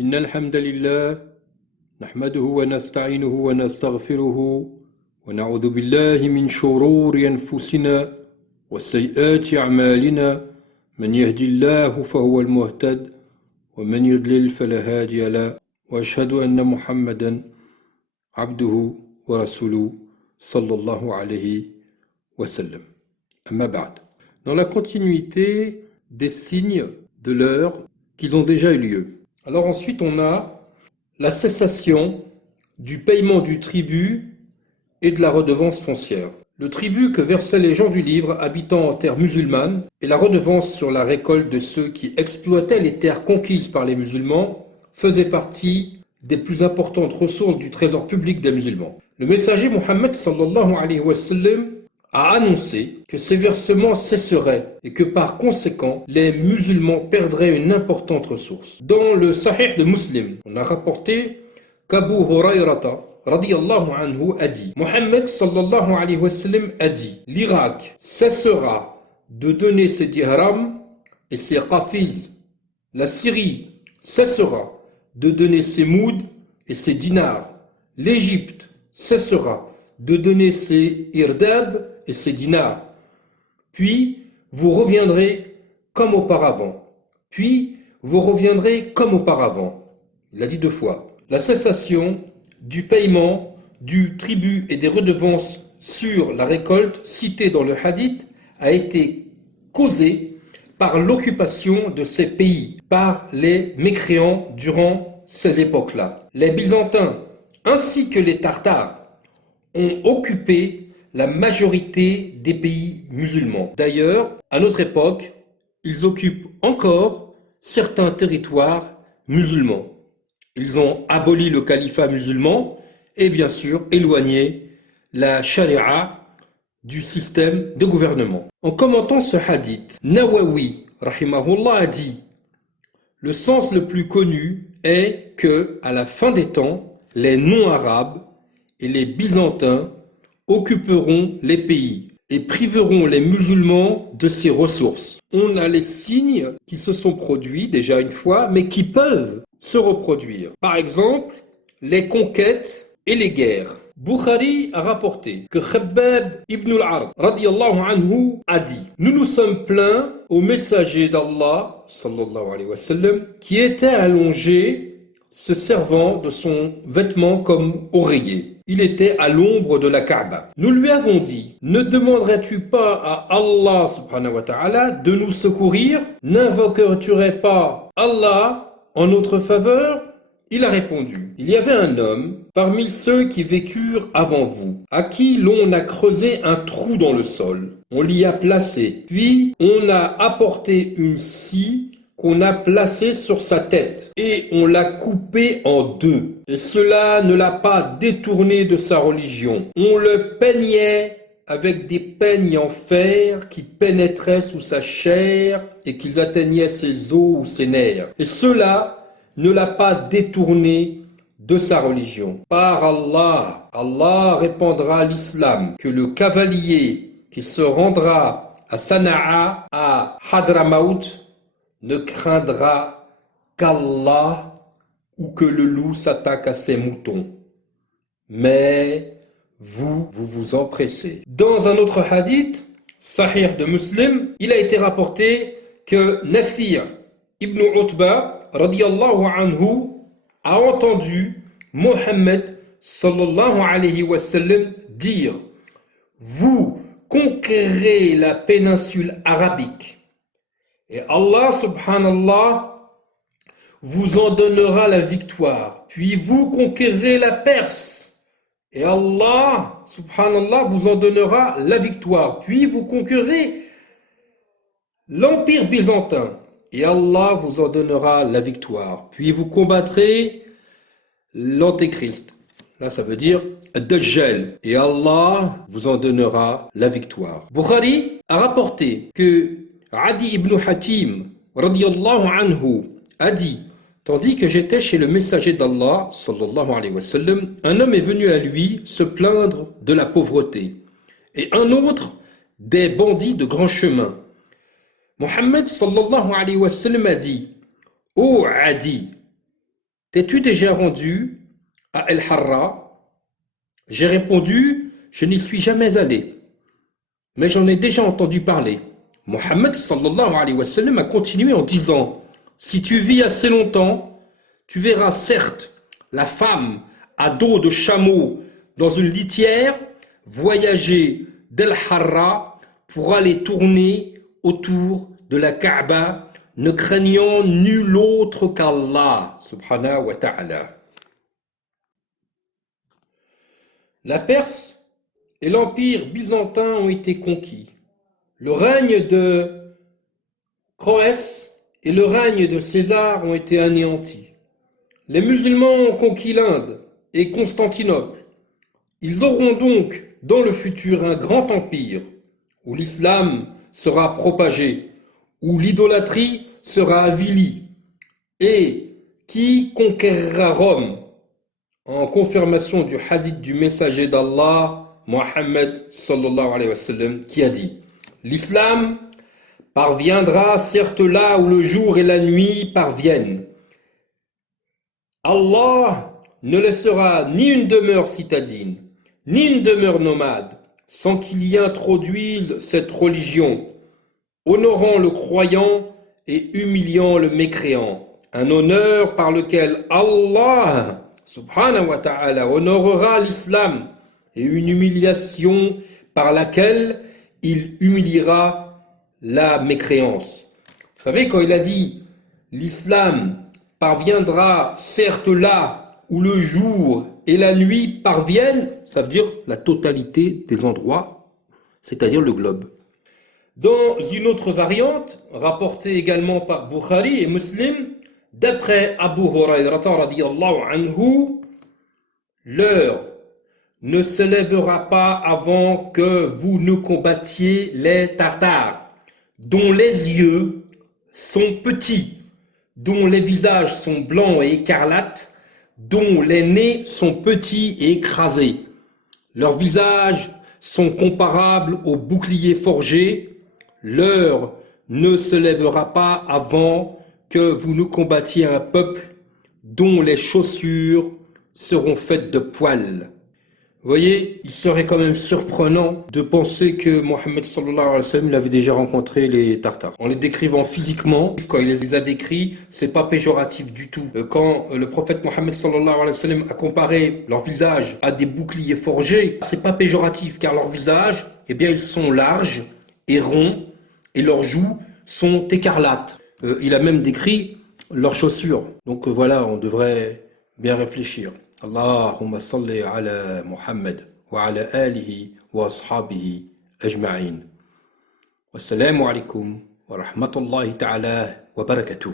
إن الحمد لله نحمده ونستعينه ونستغفره ونعوذ بالله من شرور أنفسنا وسيئات أعمالنا من يهدي الله فهو المهتد ومن يضلل فلا هادي له وأشهد أن محمدا عبده ورسوله صلى الله عليه وسلم. أما بعد. Dans la continuité des signes de l'heure qui ont déjà eu lieu. Alors ensuite on a la cessation du paiement du tribut et de la redevance foncière. Le tribut que versaient les gens du livre habitant en terre musulmane et la redevance sur la récolte de ceux qui exploitaient les terres conquises par les musulmans faisaient partie des plus importantes ressources du trésor public des musulmans. Le messager Mohammed sallallahu alayhi wa sallam a annoncé que ces versements cesseraient et que par conséquent, les musulmans perdraient une importante ressource. Dans le Sahih de Muslim, on a rapporté qu'Abu Hurayrata radiyallahu anhu a dit, Mohammed sallallahu alayhi wa sallam a dit, l'Irak cessera de donner ses dirhams et ses qafiz. La Syrie cessera de donner ses mouds et ses dinars. L'Égypte cessera de donner ses irdab et ses dinars. Puis, vous reviendrez comme auparavant. Puis, vous reviendrez comme auparavant. Il a dit 2 fois. La cessation du paiement, du tribut et des redevances sur la récolte citée dans le hadith a été causée par l'occupation de ces pays par les mécréants durant ces époques-là. Les Byzantins ainsi que les Tartares ont occupé la majorité des pays musulmans. D'ailleurs, à notre époque, ils occupent encore certains territoires musulmans. Ils ont aboli le califat musulman et bien sûr éloigné la charia du système de gouvernement. En commentant ce hadith, Nawawi, rahimahullah, a dit « Le sens le plus connu est que, à la fin des temps, les non-arabes et les byzantins occuperont les pays et priveront les musulmans de ces ressources. » On a les signes qui se sont produits déjà une fois, mais qui peuvent se reproduire. Par exemple, les conquêtes et les guerres. Bukhari a rapporté que Khabbab ibn al-Ard radiyallahu anhu a dit « Nous nous sommes plaints au messager d'Allah sallallahu alayhi wa sallam qui était allongé se servant de son vêtement comme oreiller. Il était à l'ombre de la Kaaba. Nous lui avons dit, ne demanderais-tu pas à Allah subhanahu wa ta'ala de nous secourir? N'invoquerais-tu pas Allah en notre faveur? Il a répondu, il y avait un homme parmi ceux qui vécurent avant vous, à qui l'on a creusé un trou dans le sol. On l'y a placé, puis on a apporté une scie qu'on a placé sur sa tête et on l'a coupé en 2. Et cela ne l'a pas détourné de sa religion. On le peignait avec des peignes en fer qui pénétraient sous sa chair et qui atteignaient ses os ou ses nerfs. Et cela ne l'a pas détourné de sa religion. Par Allah, Allah répandra l'islam, que le cavalier qui se rendra à Sana'a, à Hadramaut, ne craindra qu'Allah ou que le loup s'attaque à ses moutons. Mais vous vous empressez. Dans un autre hadith, Sahih de Muslim, il a été rapporté que Nafi' ibn Utba, radiyallahu anhu, a entendu Mohammed sallallahu alayhi wa sallam dire « Vous conquérez la péninsule arabique. Et Allah subhanallah vous en donnera la victoire. Puis vous conquérez la Perse. Et Allah subhanallah vous en donnera la victoire. Puis vous conquérez l'empire byzantin. Et Allah vous en donnera la victoire. Puis vous combattrez l'antéchrist. Là ça veut dire Dajjal. Et Allah vous en donnera la victoire. Bukhari a rapporté que Adi ibn Hatim, radiyallahu anhu, a dit, tandis que j'étais chez le messager d'Allah, sallallahu alayhi wa sallam, un homme est venu à lui se plaindre de la pauvreté, et un autre des bandits de grand chemin. Mohammed, sallallahu alayhi wa sallam, a dit, ô Adi, t'es-tu déjà rendu à El Harra? J'ai répondu, je n'y suis jamais allé, mais j'en ai déjà entendu parler. Mohammed sallallahu alayhi wa sallam a continué en disant, si tu vis assez longtemps, tu verras certes la femme à dos de chameau dans une litière voyager d'El Harra pour aller tourner autour de la Kaaba, ne craignant nul autre qu'Allah subhanahu wa ta'ala. La Perse et l'Empire byzantin ont été conquis. Le règne de Croès et le règne de César ont été anéantis. Les musulmans ont conquis l'Inde et Constantinople. Ils auront donc dans le futur un grand empire où l'islam sera propagé, où l'idolâtrie sera avilie et qui conquérera Rome, en confirmation du hadith du messager d'Allah, Mohammed sallallahu alayhi wa sallam, qui a dit: l'islam parviendra certes là où le jour et la nuit parviennent. Allah ne laissera ni une demeure citadine, ni une demeure nomade, sans qu'il y introduise cette religion, honorant le croyant et humiliant le mécréant. Un honneur par lequel Allah subhanahu wa ta'ala honorera l'islam et une humiliation par laquelle il humiliera la mécréance. Vous savez, quand il a dit l'islam parviendra certes là où le jour et la nuit parviennent, ça veut dire la totalité des endroits, c'est-à-dire le globe. Dans une autre variante, rapportée également par Bukhari et Muslim, d'après Abu Hurayrata radiyallahu anhu, l'heure ne se lèvera pas avant que vous ne combattiez les Tartares, dont les yeux sont petits, dont les visages sont blancs et écarlates, dont les nez sont petits et écrasés. Leurs visages sont comparables aux boucliers forgés. L'heure ne se lèvera pas avant que vous ne combattiez un peuple dont les chaussures seront faites de poils. Vous voyez, il serait quand même surprenant de penser que Mohammed sallallahu alayhi wa sallam avait déjà rencontré les Tartares. En les décrivant physiquement, quand il les a décrits, c'est pas péjoratif du tout. Quand le prophète Mohammed sallallahu alayhi wa sallam a comparé leur visage à des boucliers forgés, c'est pas péjoratif car leurs visages, eh bien, ils sont larges et ronds et leurs joues sont écarlates. Il a même décrit leurs chaussures. Donc voilà, on devrait bien réfléchir. اللهم صل على محمد وعلى آله وأصحابه أجمعين والسلام عليكم ورحمة الله تعالى وبركاته